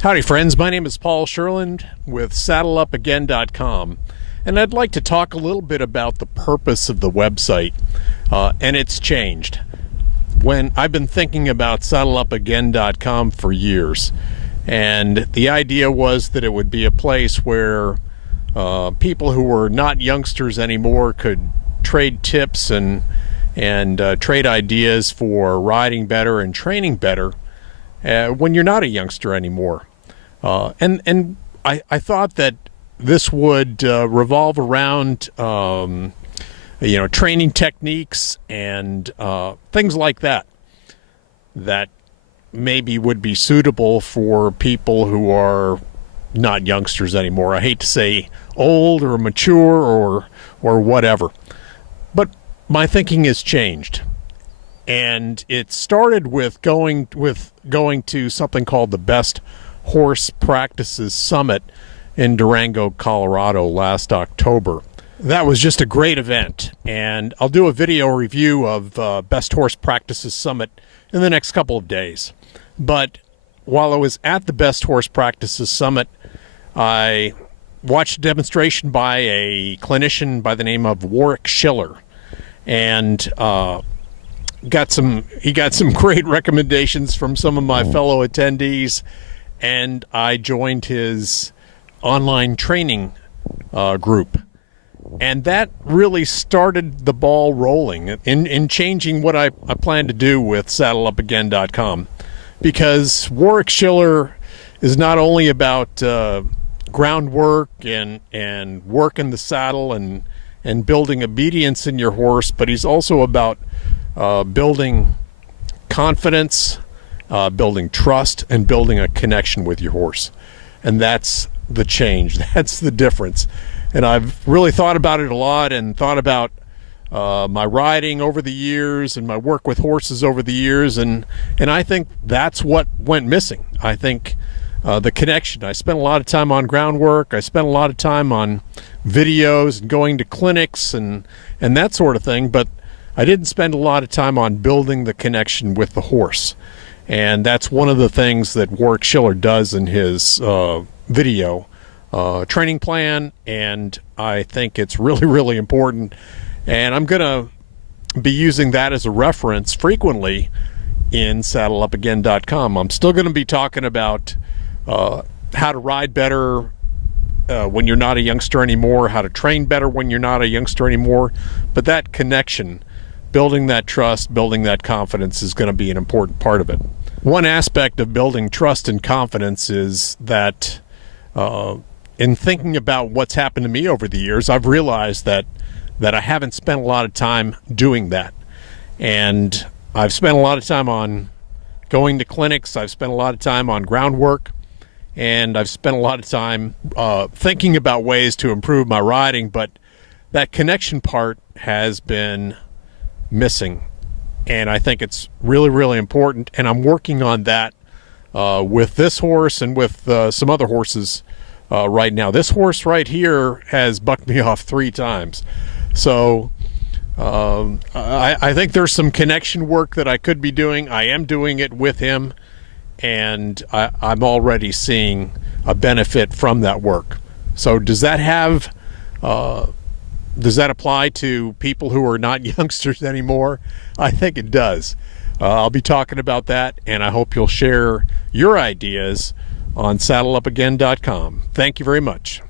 Howdy friends, my name is Paul Sherland with SaddleUpAgain.com, and I'd like to talk a little bit about the purpose of the website, and it's changed. When I've been thinking about SaddleUpAgain.com for years, and the idea was that it would be a place where people who were not youngsters anymore could trade tips and trade ideas for riding better and training better when you're not a youngster anymore. And I thought that this would revolve around training techniques and things like that maybe would be suitable for people who are not youngsters anymore. I hate to say old or mature or whatever, but my thinking has changed. And it started with going to something called the Best Horse Practices Summit in Durango, Colorado last October. That was just a great event, and I'll do a video review of Best Horse Practices Summit in the next couple of days. But while I was at the Best Horse Practices Summit, I watched a demonstration by a clinician by the name of Warwick Schiller, and he got some great recommendations from some of my fellow attendees, and I joined his online training group, and that really started the ball rolling in changing what I plan to do with SaddleUpAgain.com, because Warwick Schiller is not only about groundwork and working the saddle and building obedience in your horse, but he's also about building confidence, building trust, and building a connection with your horse. And that's the change. That's the difference. And I've really thought about it a lot, and thought about my riding over the years and my work with horses over the years, and I think that's what went missing. I think the connection. I spent a lot of time on groundwork. I spent a lot of time on videos and going to clinics and that sort of thing, but I didn't spend a lot of time on building the connection with the horse. And that's one of the things that Warwick Schiller does in his video training plan, and I think it's really, really important. And I'm going to be using that as a reference frequently in SaddleUpAgain.com. I'm still going to be talking about how to ride better when you're not a youngster anymore, how to train better when you're not a youngster anymore, but that connection, building that trust, building that confidence is going to be an important part of it. One aspect of building trust and confidence is that in thinking about what's happened to me over the years, I've realized that I haven't spent a lot of time doing that. And I've spent a lot of time on going to clinics, I've spent a lot of time on groundwork, and I've spent a lot of time thinking about ways to improve my riding, but that connection part has been missing, and I think it's really, really important, and I'm working on that with this horse and with some other horses right now. This horse right here has bucked me off 3 times, so I think there's some connection work that I could be doing. I am doing it with him, and I'm already seeing a benefit from that work. So does that apply to people who are not youngsters anymore? I think it does. I'll be talking about that, and I hope you'll share your ideas on SaddleUpAgain.com. Thank you very much.